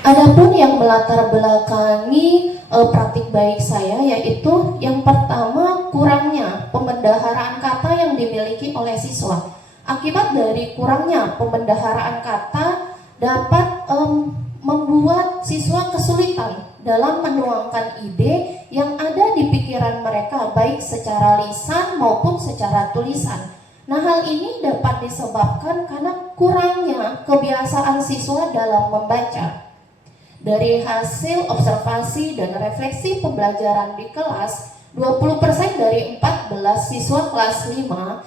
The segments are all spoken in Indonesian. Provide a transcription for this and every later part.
Adapun yang melatar belakangi praktik baik saya, yaitu yang pertama, kurangnya pemendaharaan kata yang dimiliki oleh siswa. Akibat dari kurangnya pemendaharaan kata dapat membuat siswa kesulitan dalam menuangkan ide yang ada di pikiran mereka, baik secara lisan maupun secara tulisan. Nah, hal ini dapat disebabkan karena kurangnya kebiasaan siswa dalam membaca. Dari hasil observasi dan refleksi pembelajaran di kelas, 20% dari 14 siswa kelas 5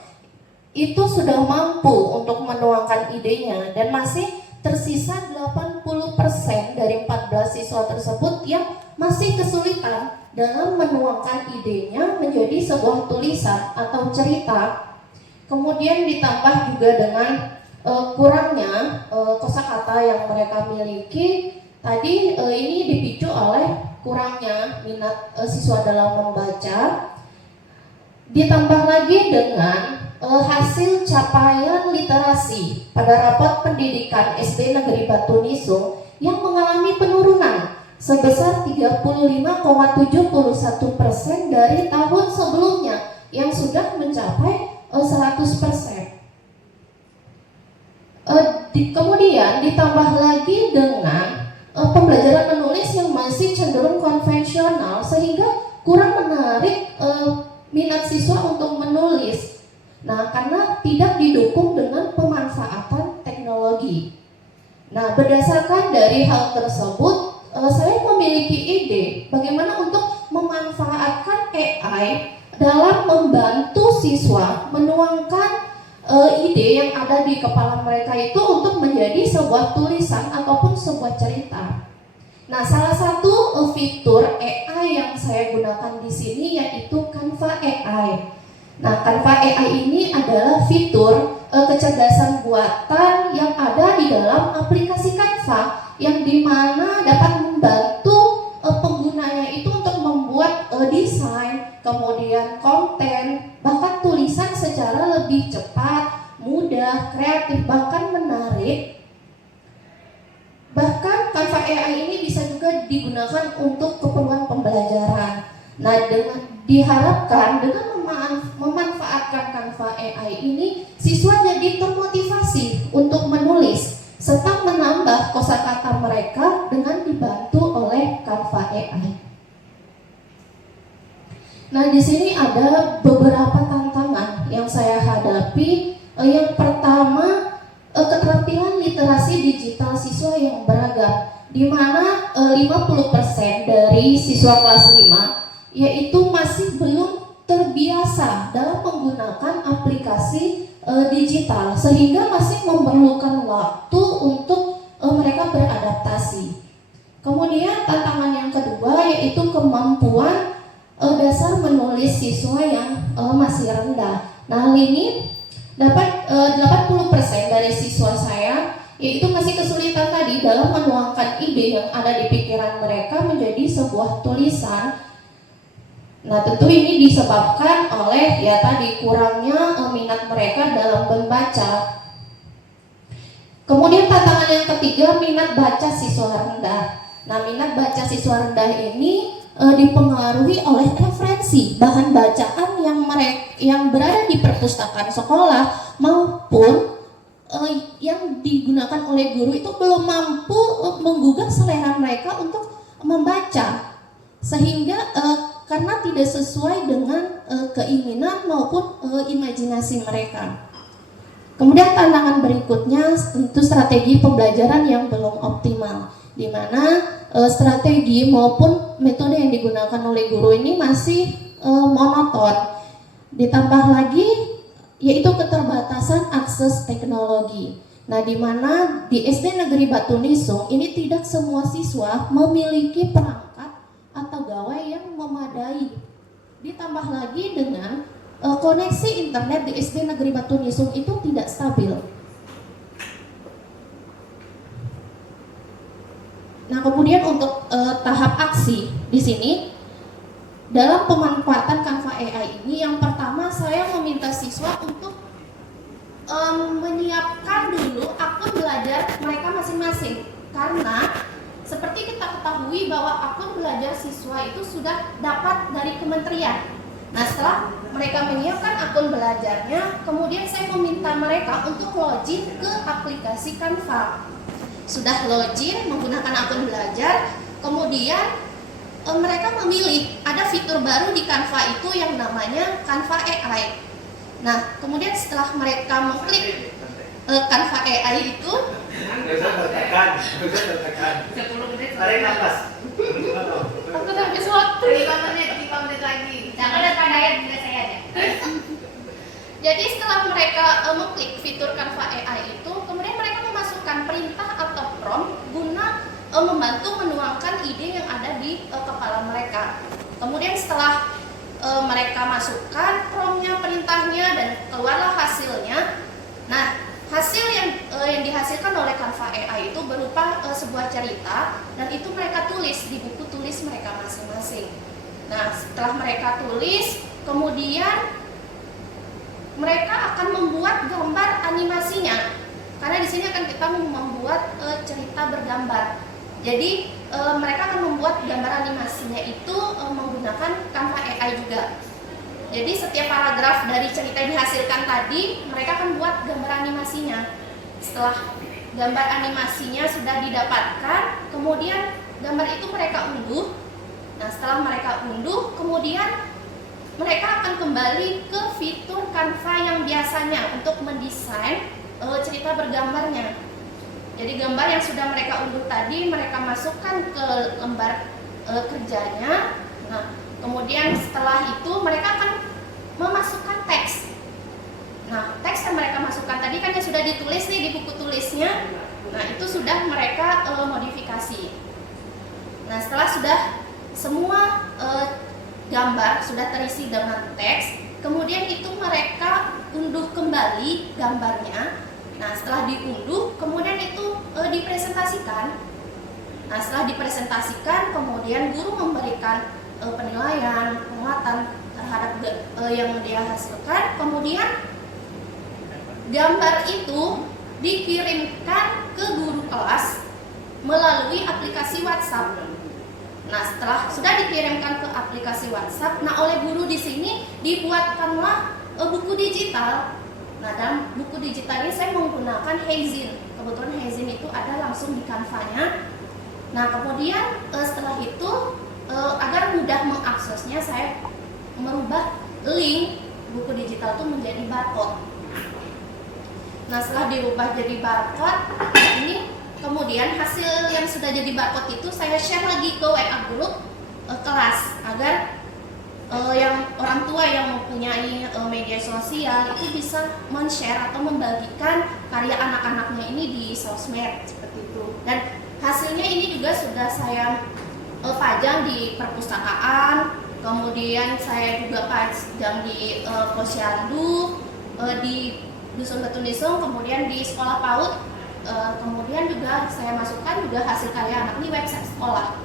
itu sudah mampu untuk menuangkan idenya, dan masih tersisa 80% dari 14 siswa tersebut yang masih kesulitan dalam menuangkan idenya menjadi sebuah tulisan atau cerita. Kemudian ditambah juga dengan kurangnya kosakata yang mereka miliki. Tadi ini dipicu oleh kurangnya minat siswa dalam membaca, ditambah lagi dengan hasil capaian literasi pada rapat pendidikan SD Negeri Batunisung yang mengalami penurunan sebesar 35,71% dari tahun sebelumnya yang sudah mencapai 100%. Kemudian ditambah lagi dengan pembelajaran menulis yang masih cenderung konvensional, sehingga kurang menarik minat siswa untuk menulis. Nah, karena tidak didukung dengan pemanfaatan teknologi. Nah, berdasarkan dari hal tersebut, saya memiliki ide bagaimana untuk memanfaatkan AI dalam membantu siswa menuangkan ide yang ada di kepala mereka itu untuk menjadi sebuah tulisan ataupun sebuah cerita. Nah, salah satu fitur AI yang saya gunakan di sini yaitu Canva AI. Nah, Canva AI ini adalah fitur kecerdasan buatan yang ada di dalam aplikasi Canva, yang dimana dapat membantu penggunanya itu untuk membuat desain, kemudian konten, bahkan tulisan secara lebih cepat, mudah, kreatif, bahkan menarik. Bahkan Canva AI ini bisa juga digunakan untuk keperluan pembelajaran. Nah, diharapkan dengan memanfaatkan Canva AI ini, siswa jadi termotivasi untuk menulis serta menambah kosakata mereka dengan dibantu oleh Canva AI. Nah, di sini ada beberapa tantangan yang saya hadapi. Yang pertama, keterampilan literasi digital siswa yang beragam, di mana 50% dari siswa kelas 5 yaitu masih belum terbiasa dalam menggunakan aplikasi digital, sehingga masih memerlukan waktu untuk mereka beradaptasi. Kemudian tantangan yang kedua yaitu kemampuan dasar menulis siswa yang masih rendah. Nah, ini dapat 80% dari siswa saya yaitu masih kesulitan tadi dalam menuangkan ide yang ada di pikiran mereka menjadi sebuah tulisan. Nah, tentu ini disebabkan oleh tadi kurangnya minat mereka dalam membaca. Kemudian tantangan yang ketiga, minat baca siswa rendah. Nah, minat baca siswa rendah ini dipengaruhi oleh referensi bahan bacaan yang berada di perpustakaan sekolah maupun yang digunakan oleh guru itu belum mampu menggugah selera mereka untuk membaca, sehingga karena tidak sesuai dengan keinginan maupun imajinasi mereka. Kemudian tantangan berikutnya tentu strategi pembelajaran yang belum optimal, di mana strategi maupun metode yang digunakan oleh guru ini masih monoton. Ditambah lagi yaitu keterbatasan akses teknologi. Nah, di mana di SD Negeri Batunisung ini tidak semua siswa memiliki perangkat atau gawai yang memadai. Ditambah lagi dengan koneksi internet di SD Negeri Batunisung itu tidak stabil. Nah, kemudian untuk tahap aksi di sini dalam pemanfaatan Canva AI ini, yang pertama saya meminta siswa untuk menyiapkan dulu akun belajar mereka masing-masing, karena ketahui bahwa akun belajar siswa itu sudah dapat dari kementerian. Nah, setelah mereka menyiapkan akun belajarnya, kemudian saya meminta mereka untuk login ke aplikasi Canva. Sudah login menggunakan akun belajar, kemudian mereka memilih ada fitur baru di Canva itu yang namanya Canva AI. Nah, kemudian setelah mereka mengklik Canva AI itu, tertekan. 10 menit. Tarik nafas. aku udah habis waktu. 5 menit lagi. Jangan lihat dayat juga saya aja. Jadi setelah mereka mengklik fitur Canva AI itu, kemudian mereka memasukkan perintah atau prompt guna membantu menuangkan ide yang ada di kepala mereka. Kemudian setelah mereka masukkan promptnya, perintahnya, dan keluarlah hasilnya. Nah, hasil yang dihasilkan oleh Canva AI itu berupa sebuah cerita, dan itu mereka tulis di buku tulis mereka masing-masing. Nah, setelah mereka tulis, kemudian mereka akan membuat gambar animasinya, karena di sini akan kita membuat cerita bergambar. Jadi mereka akan membuat gambar animasinya itu menggunakan Canva AI juga. Jadi setiap paragraf dari cerita yang dihasilkan tadi, mereka akan buat gambar animasinya. Setelah gambar animasinya sudah didapatkan, kemudian gambar itu mereka unduh. Nah, setelah mereka unduh, kemudian mereka akan kembali ke fitur Canva yang biasanya untuk mendesain cerita bergambarnya. Jadi gambar yang sudah mereka unduh tadi, mereka masukkan ke lembar kerjanya. Nah, kemudian setelah itu mereka akan memasukkan teks. Nah, teks yang mereka masukkan tadi kan yang sudah ditulis nih di buku tulisnya. Nah, itu sudah mereka modifikasi. Nah, setelah sudah semua gambar sudah terisi dengan teks, kemudian itu mereka unduh kembali gambarnya. Nah, setelah diunduh, kemudian itu dipresentasikan. Nah, setelah dipresentasikan, kemudian guru memberikan penilaian, penguatan terhadap yang dia hasilkan. Kemudian gambar itu dikirimkan ke guru kelas melalui aplikasi WhatsApp. Nah, setelah sudah dikirimkan ke aplikasi WhatsApp, nah oleh guru di sini dibuatkanlah buku digital. Nah, dalam buku digital ini saya menggunakan Heyzin. Kebetulan Heyzin itu ada langsung di Canva-nya. Nah, kemudian setelah itu agar mudah mengaksesnya, saya merubah link buku digital itu menjadi barcode. Nah, setelah dirubah jadi barcode, ini kemudian hasil yang sudah jadi barcode itu saya share lagi ke WA group kelas agar yang orang tua yang mempunyai media sosial itu bisa men-share atau membagikan karya anak-anaknya ini di sosmed seperti itu. Dan hasilnya ini juga sudah saya pajang di perpustakaan, kemudian saya juga pajang di posyandu, di Dusun Batunisung, kemudian di sekolah PAUD. Kemudian juga saya masukkan juga hasil karya anak di website sekolah,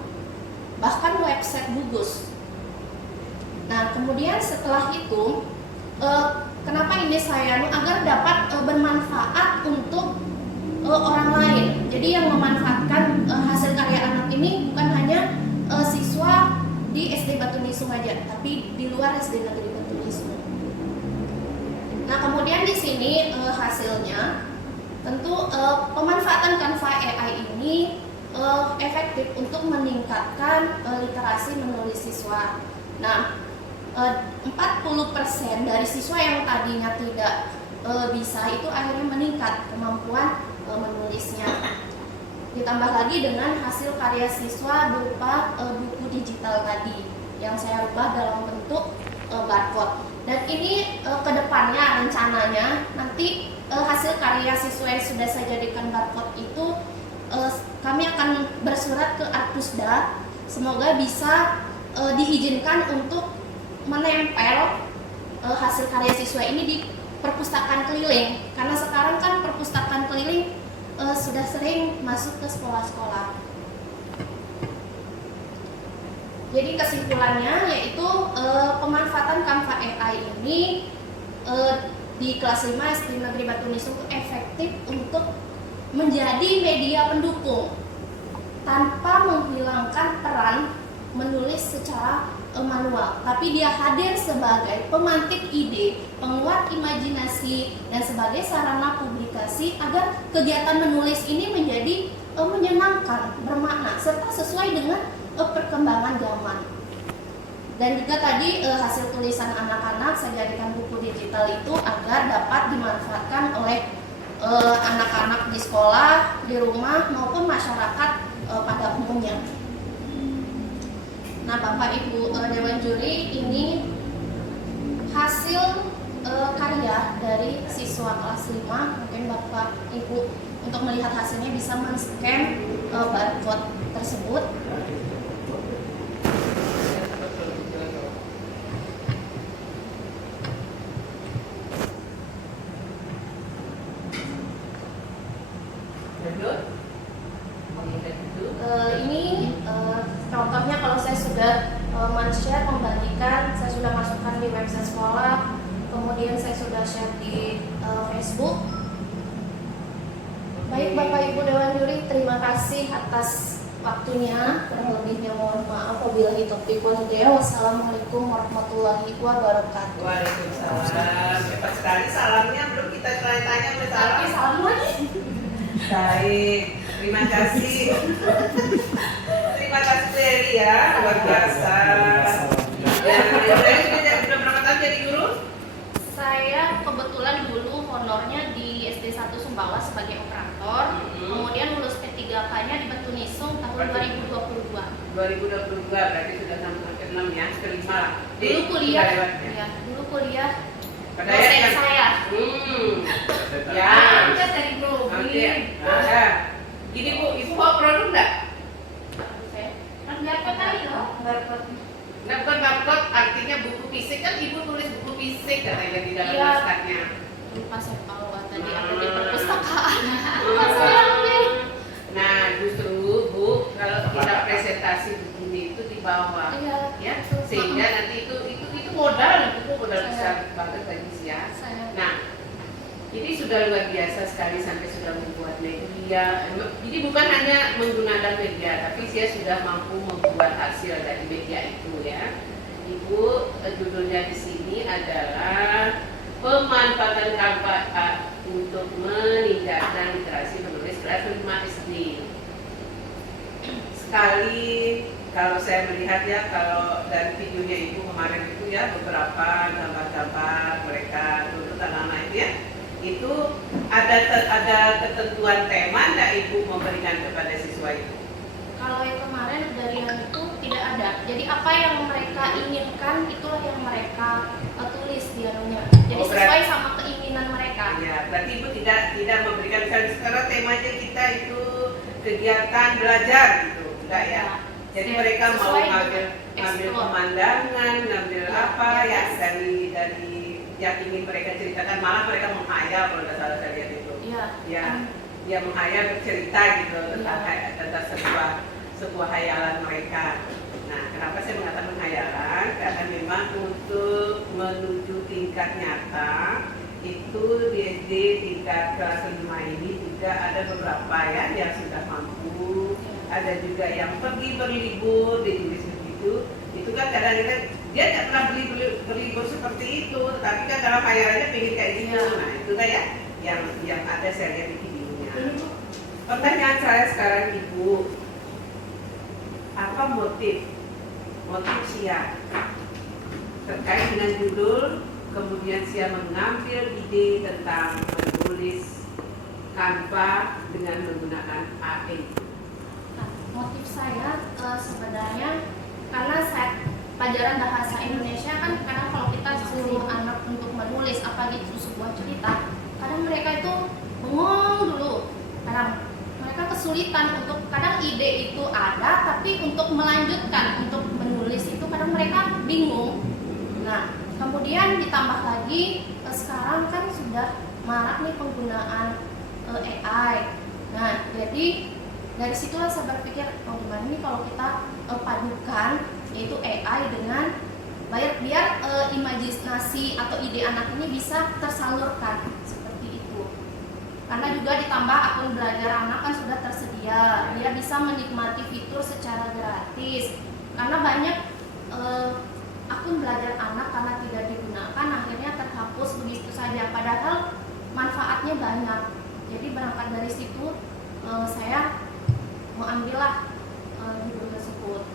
bahkan website Gugus. Nah, kemudian setelah itu kenapa ini saya agar dapat bermanfaat untuk orang lain. Jadi yang memanfaatkan hasil karya anak ini bukan hanya siswa di SD Batunisung aja, tapi di luar SD Negeri Batunisung. Nah, kemudian di sini hasilnya tentu pemanfaatan Canva AI ini efektif untuk meningkatkan literasi menulis siswa. Nah, 40% dari siswa yang tadinya tidak bisa itu akhirnya meningkat kemampuan menulisnya. Ditambah lagi dengan hasil karya siswa berupa buku digital tadi yang saya rubah dalam bentuk barcode. Dan ini kedepannya rencananya nanti hasil karya siswa yang sudah saya jadikan barcode itu kami akan bersurat ke Artusda, semoga bisa diizinkan untuk menempel hasil karya siswa ini di perpustakaan keliling, karena sekarang kan perpustakaan keliling sudah sering masuk ke sekolah-sekolah. Jadi kesimpulannya yaitu pemanfaatan Canva AI ini di kelas 5 SD Negeri Batunisung itu efektif untuk menjadi media pendukung, tanpa menghilangkan peran menulis secara manual, tapi dia hadir sebagai pemantik ide, penguat imajinasi, dan sebagai sarana publikasi agar kegiatan menulis ini menjadi menyenangkan, bermakna, serta sesuai dengan perkembangan zaman. Dan juga tadi hasil tulisan anak-anak saya jadikan buku digital itu agar dapat dimanfaatkan oleh anak-anak di sekolah, di rumah, maupun masyarakat pada umumnya. Nah, Bapak Ibu Dewan Juri, ini hasil karya dari siswa kelas 5. Mungkin Bapak Ibu untuk melihat hasilnya bisa men-scan barcode tersebut. Ini contohnya kalau saya sudah men-share, membagikan, saya sudah masukkan di website sekolah, kemudian saya sudah share di Facebook. Baik Bapak Ibu Dewan Juri, terima kasih atas waktunya. Kurang lebihnya mohon maaf. Wabillahi taufiq wal hidayah. Wassalamualaikum warahmatullahi wabarakatuh. Waalaikumsalam. Cepat sekali salamnya, belum kita tanya oleh salam. Tapi salam lagi. Baik, terima kasih. Terima kasih Bu Eri ya, luar biasa. Ya, Bu Eri sudah berapa tahun jadi guru? Saya kebetulan dulu honornya di SD 1 Sumbawa sebagai operator, kemudian lulus P3K-nya di Batu Nisung tahun 2022. 2022 berarti sudah sampai ke-6 ya, ke-5. Dulu kuliah, ya, dulu kuliah dosen saya. Ya. Kita dari Bro. Oke. Ada. Gini Bu, Ibu mau produk enggak? Kan dapat tadi loh. Dapat artinya buku fisik, kan Ibu tulis buku fisik katanya di dalam Iya. naskahnya. Lupa saya tahu tadi ada di perpustakaan. Lupa saya ambil. Nah, justru Bu, kalau kita presentasi begini itu di bawah, Iya. ya, sehingga nanti itu modal, buku modal besar banget bagi ya. Saya. Nah, ini sudah luar biasa sekali sampai sudah membuat media. Jadi bukan hanya menggunakan media, tapi saya sudah mampu membuat hasil dari media itu ya. Ibu, judulnya di sini adalah pemanfaatan Canva untuk meningkatkan literasi menulis kelas 5 SD. Sekali kalau saya melihat ya, kalau dari videonya Ibu kemarin itu ya, beberapa gambar-gambar mereka untuk anak-anak itu ya, itu ada ketentuan tema nggak Ibu memberikan kepada siswa itu? Kalau yang kemarin dari yang itu tidak ada. Jadi apa yang mereka inginkan itulah yang mereka tulis di anunya. Jadi sesuai sama keinginan mereka. Ya, berarti Ibu tidak memberikan, misalnya sekarang temanya kita itu kegiatan belajar gitu, enggak ya? Jadi mereka mau ngambil pemandangan, ngambil apa ya dari yang ingin mereka ceritakan, malah mereka menghayal kalau tidak salah saya lihat itu. Iya. Ya, dia menghayal bercerita gitu tentang sebuah hayalan mereka. Nah, kenapa saya mengatakan menghayalan? Karena memang untuk menuju tingkat nyata itu di SD tingkat kelas 5 ini juga ada beberapa ya yang sudah mampu, ada juga yang pergi berlibur ditulis begitu. Itu kan kadang-kadang dia tidak pernah berlibur seperti itu, tetapi kan dalam hayalannya pengen kayak gini. Nah, itu kan ya yang ada saya lihat di videonya. Pertanyaan saya sekarang Ibu, apa motif Sia terkait dengan judul, kemudian Sia mengambil ide tentang menulis Canva dengan menggunakan AI? Nah, motif saya sebenarnya karena saya pelajaran bahasa Indonesia kan kadang kalau kita suruh anak untuk menulis apa gitu sebuah cerita, kadang mereka itu bengong dulu, kadang mereka kesulitan untuk, kadang ide itu ada tapi untuk melanjutkan untuk menulis itu kadang mereka bingung. Nah, kemudian ditambah lagi sekarang kan sudah marak nih penggunaan AI. Nah, jadi dari situlah saya berpikir, oh gimana nih kalau kita padukan yaitu AI dengan biar imajinasi atau ide anak ini bisa tersalurkan seperti itu. Karena juga ditambah akun belajar anak kan sudah tersedia, dia bisa bisa menikmati fitur secara gratis. Karena banyak akun belajar anak karena tidak digunakan akhirnya terhapus begitu saja, padahal manfaatnya banyak. Jadi berangkat dari situ saya mengambillah fitur tersebut.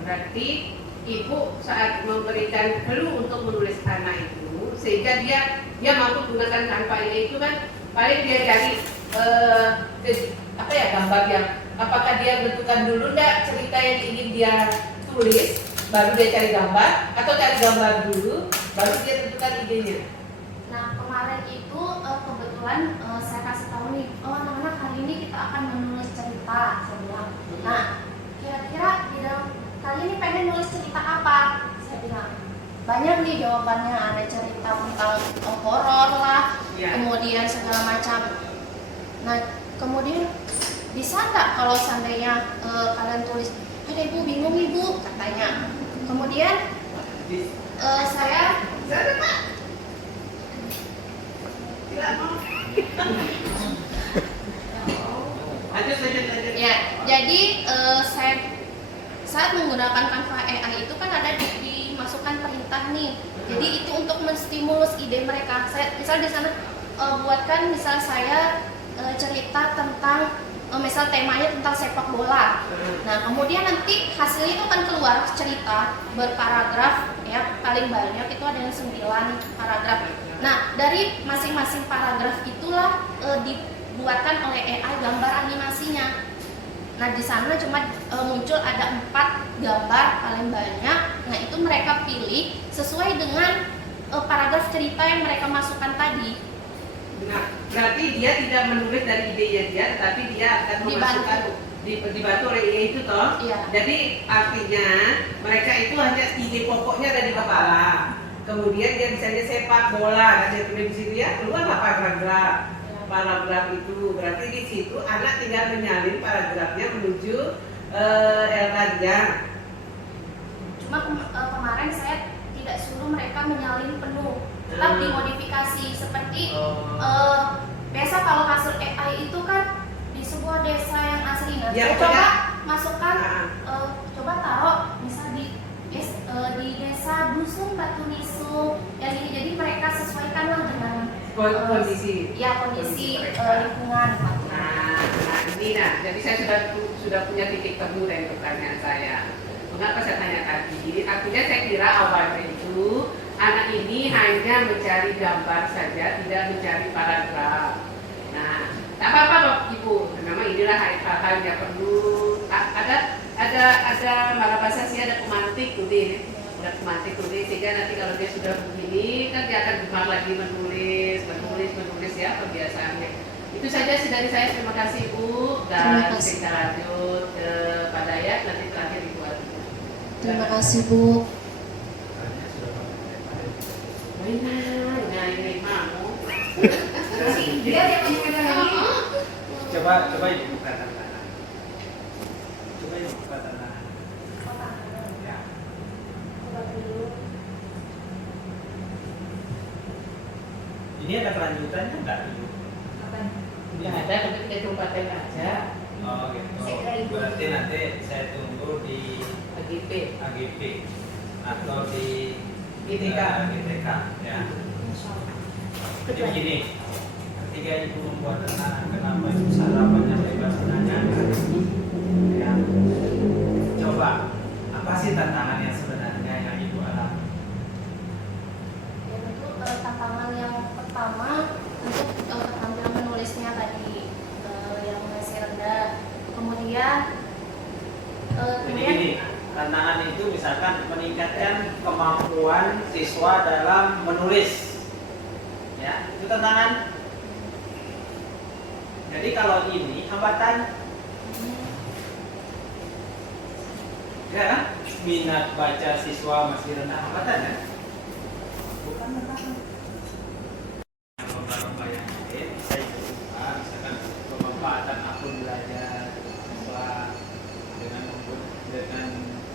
Berarti ibu saat memberikan clue untuk menulis anak itu, sehingga dia mampu menggunakan tanpa ini, itu kan paling dia cari gambar yang apakah dia bentukan dulu enggak cerita yang ingin dia tulis, baru dia cari gambar, atau cari gambar dulu baru dia tentukan idenya. Nah, kemarin itu kebetulan saya kasih tahu nih, oh anak-anak hari ini kita akan menulis cerita, saya bilang. Nah, kira-kira di dalam kali ini pengen nulis cerita apa? Saya bilang. Banyak nih jawabannya, ada cerita tentang horor lah, kemudian segala macam. Nah, kemudian bisa nggak kalau seandainya kalian tulis, ada ibu bingung ibu katanya. Kemudian saya lanjut. ya, jadi saya saat menggunakan Canva AI itu kan ada dimasukkan perintah nih. Jadi itu untuk menstimulus ide mereka. Saya misal di sana buatkan misal saya cerita tentang misal temanya tentang sepak bola. Nah, kemudian nanti hasilnya itu akan keluar cerita berparagraf ya, paling banyak itu ada yang 9 paragraf. Nah, dari masing-masing paragraf itulah dibuatkan oleh AI gambar animasinya. Nah, di sana cuma muncul ada 4 gambar paling banyak. Nah, itu mereka pilih sesuai dengan paragraf cerita yang mereka masukkan tadi. Nah, berarti dia tidak menulis dari idenya dia, tetapi dia akan memasukkan dibantu oleh IA itu toh. Iya. Jadi artinya mereka itu hanya ide pokoknya ada di kepala. Kemudian dia misalnya sepak bola, ada tulis di situ ya, keluarlah paragraf itu. Berarti di situ anak tinggal menyalin paragrafnya menuju LK-nya. Cuma kemarin saya tidak suruh mereka menyalin penuh, tetap dimodifikasi seperti biasa kalau hasil AI itu kan di sebuah desa yang asli. Nah, Ya, saya coba masukkan, coba taruh misal di desa dusun Batu Nisu yang ini, jadi mereka sesuaikanlah dengan kondisi. Ya, kondisi lingkungan. Nah, ini jadi saya sudah punya titik temu dari pertanyaan saya. Mengapa saya tanya tadi? Artinya saya kira awalnya itu anak ini hanya mencari gambar saja, tidak mencari paragraf. Nah, tak apa-apa Bapak Ibu. Memang inilah hal-hal yang perlu ada malah bahasa sih ada pemantik tulis, sehingga nanti kalau dia sudah begini kan dia akan gemar lagi menulis ya kebiasaannya. Itu saja dari saya. Terima kasih Bu, dan kita lanjut ke Pak Dayat, nanti terakhir Ibu Adi. Terima kasih Bu. Nah ini mau. Coba ibu buka tantangan. Ya. Ini ada kelanjutannya enggak ibu? Ya ada, tapi kita tempatkan aja. Oh gitu. Berarti nanti saya tunggu di AGP atau di GTK ya. Jadi begini, ketika ibu membuat tantangan, kenapa ibu sarapannya bebas menanyakan? Ya, coba apa sih tantangan yang sebenarnya yang ibu alami? Ya, itu tantangan yang pertama untuk keterampilan menulisnya tadi yang masih rendah. Kemudian Jadi gini, tantangan itu misalkan meningkatkan kemampuan siswa dalam menulis. Ya, itu tantangan. Jadi kalau ini hambatan, ya kan? Minat baca siswa masih rendah, hambatan kan? Bukan tantangan. Lomba-lomba yang lain saya coba, misalkan pemanfaatan akun belajar siswa dengan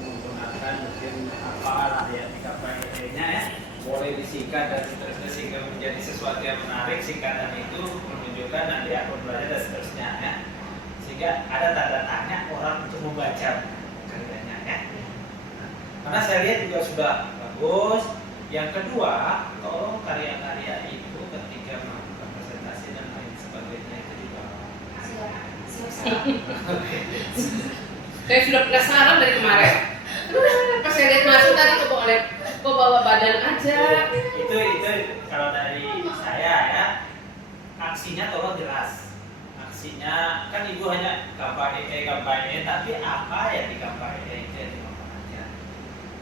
menggunakan mungkin apalah ya PKPI-nya ya, boleh disingkat dan seterusnya sehingga menjadi sesuatu yang menarik. Singkatan itu menunjukkan nanti akun belajar dan seterusnya ya. sehingga ada tanda tanya orang untuk membaca karyanya ya. Karena saya lihat juga sudah bagus. Yang kedua, tolong karya-karya itu ketika melakukan presentasi dan lain sebagainya itu juga. Saya sudah penasaran dari kemarin. Pas saya lihat masuk tadi kok bawa badan aja. Itu kalau dari saya ya, aksinya tolong jelas. Aksinya kan ibu hanya kampanye, tapi apa yang dikampanye itu yang dimakan aja.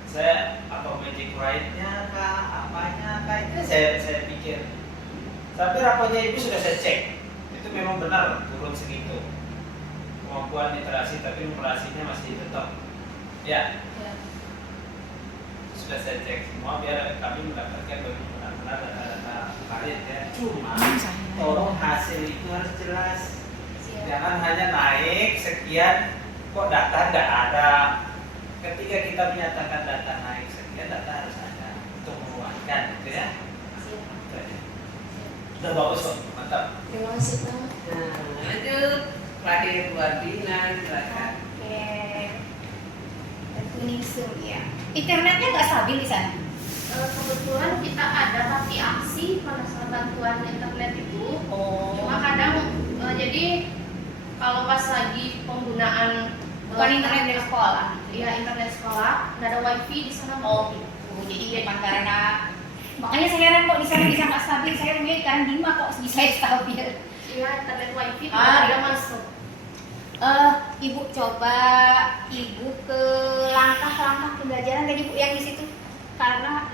Saya apa magic right-nya kah, apanya kah, itu saya pikir. Tapi rapotnya ibu sudah saya cek, itu memang benar turun segitu. Kemampuan literasi, tapi numerasinya masih tetap. Ya. Sudah saya cek semua biar kami mendapatkan benar-benar data-data valid ya. Cuma tolong hasil itu harus jelas. Jangan hanya naik sekian kok data nggak ada. Ketika kita menyatakan data naik sekian, data harus ada untuk menguatkan, gitu ya. Itu aja. Udah bagus kok, mantap. Terima kasih Pak. Nah, lanjut. Terakhir buat Dina, silakan. Oke. Kuning ya. Internetnya nggak stabil di sana. Kebetulan kita ada tapi aksi pada saat bantuan internet itu. Oh. Cuma kadang jadi kalau pas lagi penggunaan Bukan internet dari sekolah. Iya, internet sekolah, nggak ada wifi di sana. Oh gitu. Jadi memang karena makanya saya heran kok di sana bisa nggak stabil. Saya punya di Karangdima kok bisa stabil. Iya, internet wifi Ah, tidak ada iya. masuk. Ibu coba ibu ke langkah-langkah pembelajaran tadi Bu yang di situ. Karena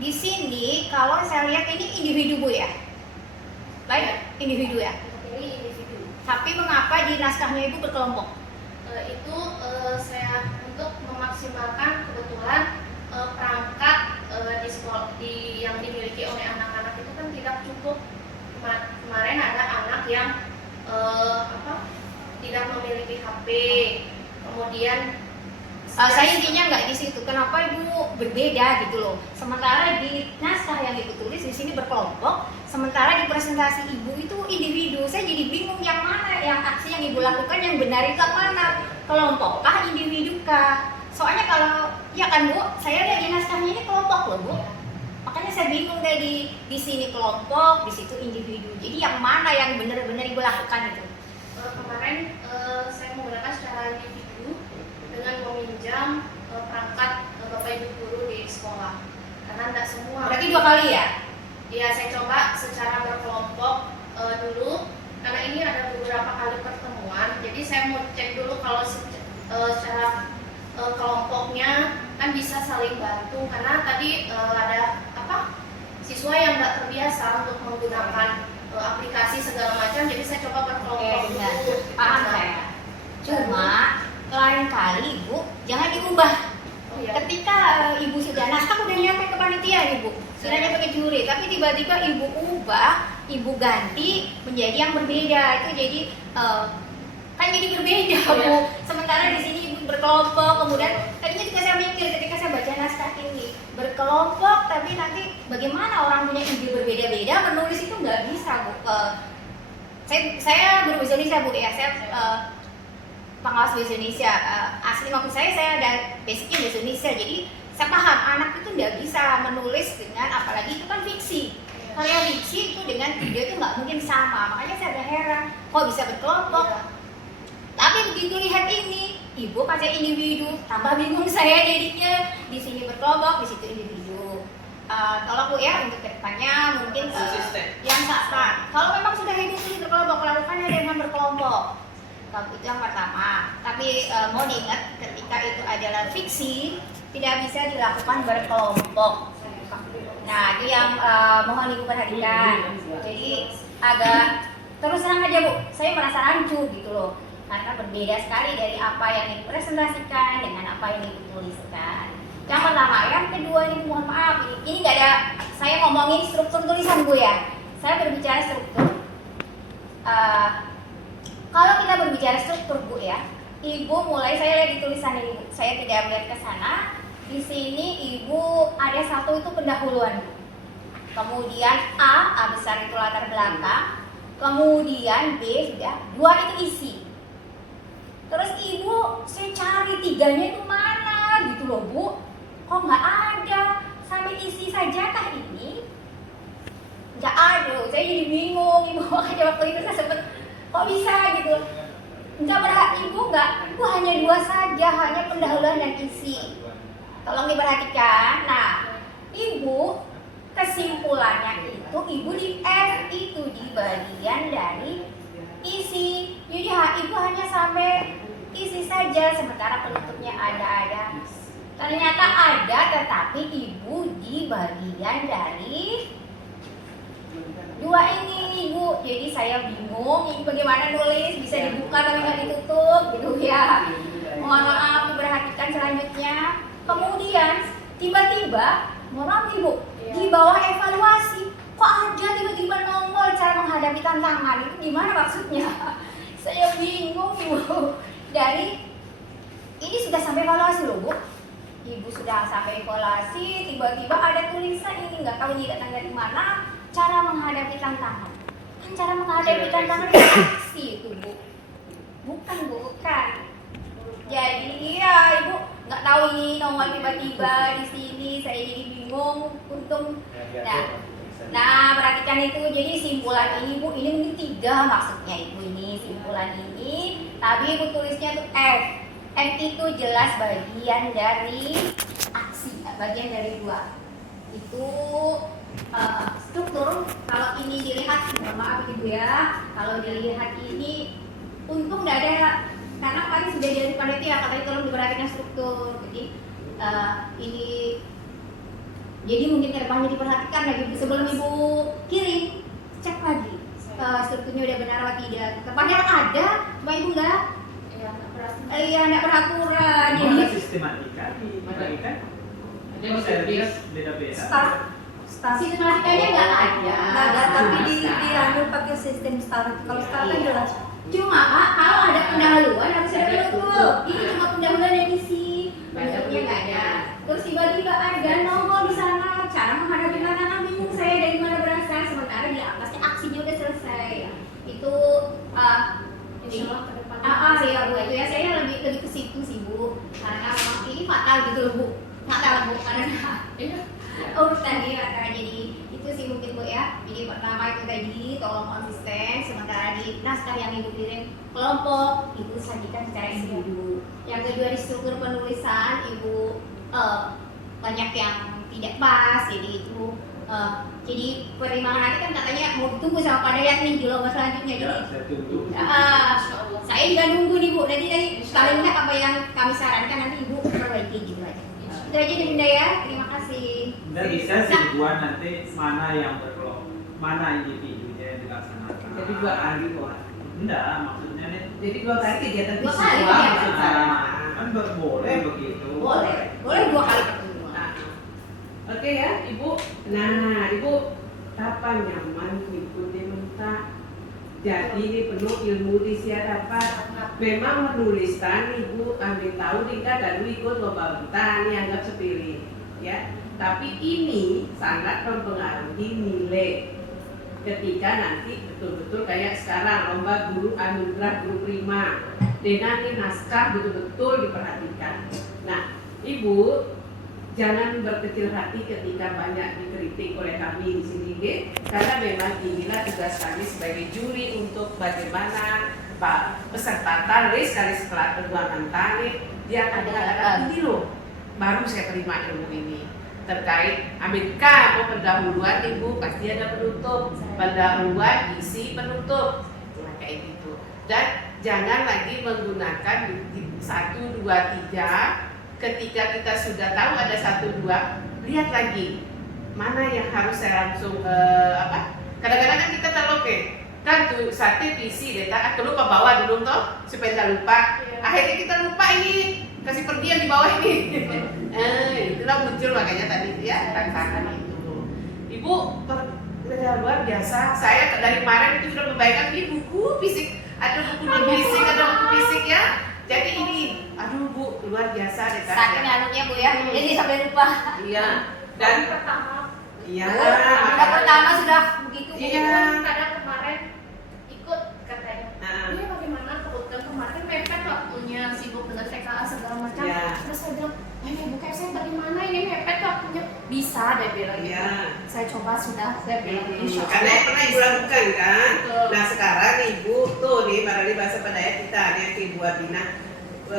di sini kalau saya lihat ini individu Bu ya. Baik, individu ya. Ini individu. Tapi mengapa di naskahnya Ibu berkelompok? Itu saya untuk memaksimalkan kebetulan perangkat di sekolah yang dimiliki oleh anak-anak itu kan tidak cukup. Kemarin ada anak yang tidak memiliki HP, kemudian Saya intinya nggak di situ. Kenapa Ibu berbeda gitu loh? Sementara di naskah yang Ibu tulis di sini berkelompok, sementara di presentasi Ibu itu individu. Saya jadi bingung yang mana yang aksi yang Ibu lakukan yang benar itu yang mana? Kelompok kah, individu kah? Soalnya kalau ya kan Bu, saya lihat di naskahnya ini kelompok loh Bu. Makanya saya bingung deh di sini kelompok, di situ individu. Jadi yang mana yang benar-benar Ibu lakukan itu? kemarin saya menggunakan secara individu dengan meminjam perangkat Bapak Ibu guru di sekolah karena tidak semua. Berarti 2 kali ya? Iya, saya coba secara berkelompok dulu karena ini ada beberapa kali pertemuan. Jadi saya mau cek dulu kalau secara kelompoknya kan bisa saling bantu karena tadi ada siswa yang nggak terbiasa untuk menggunakan aplikasi segala macam. Jadi saya coba berkelompok dulu. Paham saya. Cuma lain kali Ibu jangan diubah. Oh, iya. Ketika Ibu sudah naskah udah nyampe ke panitia Ibu, sudah nyampe ke juri, tapi tiba-tiba Ibu ubah, Ibu ganti menjadi yang berbeda. Itu jadi kan jadi berbeda Bu. Sementara di sini Ibu berkelompok, kemudian tadinya juga saya mikir ketika saya baca naskah ini berkelompok, tapi nanti bagaimana orang punya ide berbeda-beda menulis itu nggak bisa Bu. Saya guru bahasa Indonesia Bu ya, saya pengawas bahasa Indonesia. Asli maksud saya ada basicnya bahasa Indonesia, jadi saya paham anak itu nggak bisa menulis dengan, apalagi itu kan fiksi. Karya fiksi itu dengan video itu nggak mungkin sama, makanya saya agak heran kok bisa berkelompok. Tapi begitu lihat ini, Ibu pakai individu, tambah bingung saya jadinya. Di sini berkelompok, di situ individu. Tolong Bu ya untuk kedepannya mungkin yang sama. Kalau memang sudah Ibu pilih berkelompok, lakukannya dengan berkelompok. Itu yang pertama. Tapi mau diingat ketika itu adalah fiksi, tidak bisa dilakukan berkelompok. Nah, itu yang mohon Ibu perhatikan. Jadi agak terus terang aja Bu, saya merasa rancu gitu loh. Karena berbeda sekali dari apa yang dipresentasikan dengan apa yang dituliskan. Yang pertama, yang kedua ini mohon maaf, ini nggak ada, saya ngomongin struktur tulisan Bu ya. Saya berbicara struktur. Kalau kita berbicara struktur Bu ya, Ibu mulai, saya lihat di tulisan ini Bu, saya tidak melihat ke sana. Di sini Ibu ada satu itu pendahuluan Bu. Kemudian A besar itu latar belakang. kemudian B sudah, 2 itu isi. Terus ibu, saya cari 3-nya itu mana gitu loh Bu, kok nggak ada, sampai isi sajakah ini? Nggak ada, saya jadi bingung ibu, makanya waktu itu saya sempet kok bisa gitu. Nggak ibu hanya 2 saja, hanya pendahuluan dan isi. Tolong diperhatikan. Nah, ibu kesimpulannya itu ibu di F itu di bagian dari isi. Jadi ibu hanya sampai isi saja, sementara penutupnya ada. Ternyata ada, tetapi ibu di bagian dari 2 ini ibu. Jadi saya bingung ini bagaimana nulis, bisa dibuka tapi nggak ditutup gitu ya. Mohon maaf, diperhatikan selanjutnya. Kemudian tiba-tiba, mohon maaf ibu, di bawah evaluasi kok ada tiba-tiba nongol cara menghadapi tantangan, itu gimana maksudnya? Saya bingung ibu. Dari ini sudah sampai evaluasi loh Bu, ibu sudah sampai evaluasi, tiba-tiba ada tulisan ini nggak tahu ini datang dari mana, cara menghadapi tantangan. Kan cara menghadapi tantangan itu aksi itu Bu, bukan. Jadi iya ibu nggak tahu ini nongol tiba-tiba di sini, saya jadi bingung. Untung. Nah perhatikan itu, jadi simpulan ini Bu, ini mungkin 3 maksudnya ibu ini simpulan ini, tapi ibu tulisnya tuh F. F itu jelas bagian dari aksi, bagian dari 2. Itu struktur. Kalau ini dilihat, mohon maaf ibu ya, kalau dilihat ini untung nggak ada, karena kemarin sudah dari panitia katanya tolong diperhatikan struktur. Jadi ini mungkin ke depannya diperhatikan lagi sebelum ibu kirim, cek lagi strukturnya udah benar atau tidak. Kepanjangan ada, cuma ibu nggak peraturan. Jadi sistematika di matematika ada service beda-beda. sistematikanya nggak ada. Nggak ada, tapi diambil pakai sistem STAR. Kalau STAR kan jelas. Cuma Pak, kalau ada pendahuluan harus ada penutup. Ini cuma pendahuluan dan isi, penutupnya nggak ada. Terus tiba-tiba ada nongol di sana cara menghadapi tantangan, bingung saya dari mana berasal, sementara di atasnya aksinya udah selesai. Itu Insyaallah ke depan. ya Bu, itu ya saya lebih ke situ sih Bu, karena memang ini fatal gitu loh Bu, fatal Bu, karena urutannya fatal. Jadi itu sih mungkin Bu ya. Jadi pertama itu tadi tolong konsisten, sementara di naskah yang ibu kirim kelompok ibu sajikan secara individu. Yang kedua di struktur penulisan ibu banyak yang tidak pas, jadi itu jadi pertimbangan nanti kan katanya mau ditunggu sama Pak Dayat nih di lomba selanjutnya. Jadi Saya tunggu. saya juga nunggu nih Bu, nanti sekali lihat apa yang kami sarankan nanti ibu perbaiki gitu aja. Itu aja nih Bunda ya, terima kasih. Dan bisa sih buat nanti mana yang berkelompok, mana individunya yang dilaksanakan. Jadi 2 kali kok. Enggak, maksudnya nih. Jadi 2 kali kegiatan 2 visual kali maksud kegiatan. saya. Kan boleh begitu. Boleh 2 kali pertemuan. Nah, oke ya, Ibu. Nah, Ibu kapan nyaman mengikuti mentak? Jadi ini penuh ilmu di dapat. Memang menuliskan Ibu ambil tahu tingkat dan ikut lomba mentak ini anggap sepilih, ya. Tapi ini sangat mempengaruhi nilai ketika nanti betul-betul kayak sekarang lomba guru anugerah guru prima dengan naskah betul-betul diperhatikan. Nah, Ibu jangan berkecil hati ketika banyak dikritik oleh kami di sini, karena memang inilah tugas kami sebagai juri untuk bagaimana Pak peserta talis kali setelah perjuangan talis dia akan mengatakan ini loh baru saya terima ilmu ini terkait Amerika mau pendahuluan Ibu pasti ada penutup, pendahuluan isi penutup, nah, kayak gitu. Dan jangan lagi menggunakan 1, 2, 3. Ketika kita sudah tahu ada 1, 2, lihat lagi mana yang harus saya langsung kadang-kadang kan kita terloke kan tuh satu visi data aku lupa bawa dulu toh supaya tidak lupa, akhirnya kita lupa ini kasih pergi yang di bawah ini. Itulah muncul makanya tadi ya tantangan itu. Ibu luar biasa, saya dari kemarin itu sudah membayangkan ini buku fisik, ada buku non fisik, ada buku fisik ya. Jadi ini, aduh Bu, luar biasa deh kan. Saking anunya Bu ya, jadi sampai lupa. Iya. Dan pertama iya. Pertama sudah begitu Bu. Iya. kadang kemarin bisa, dia bilang gitu. Iya. Saya coba sudah, saya bilang insya Karena yang pernah ibu lakukan kan. Betul. Nah sekarang ibu tuh nih barangkali bahasa Padaya kita yang ibu bina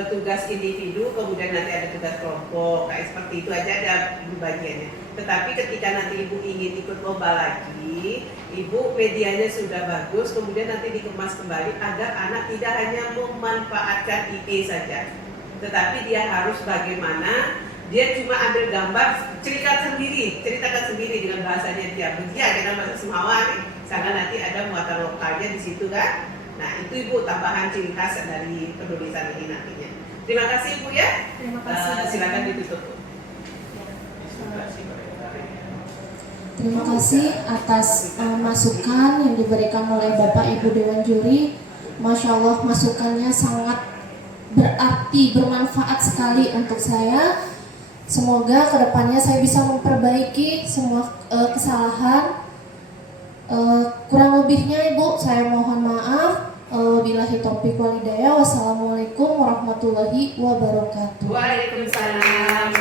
tugas individu, kemudian nanti ada tugas kelompok, kayak seperti itu aja ada bagiannya. Tetapi ketika nanti ibu ingin ikut lomba lagi, ibu medianya sudah bagus, kemudian nanti dikemas kembali agar anak tidak hanya memanfaatkan IP saja, tetapi dia harus bagaimana dia cuma ambil gambar, ceritakan sendiri dengan bahasanya dia. Dia dengan bahasa Semawa nih, sana nanti ada muatan lokalnya di situ kan. Nah itu ibu tambahan ciri khas dari penulisan ini nantinya. Terima kasih ibu ya. Terima kasih. Silakan ditutup. Terima kasih atas masukan yang diberikan oleh Bapak Ibu Dewan Juri. Masya Allah, masukannya sangat berarti, bermanfaat sekali untuk saya. Semoga kedepannya saya bisa memperbaiki semua kesalahan. Kurang lebihnya Ibu, saya mohon maaf. Wabillahi taufiq wal hidayah. Wassalamualaikum warahmatullahi wabarakatuh. Waalaikumsalam.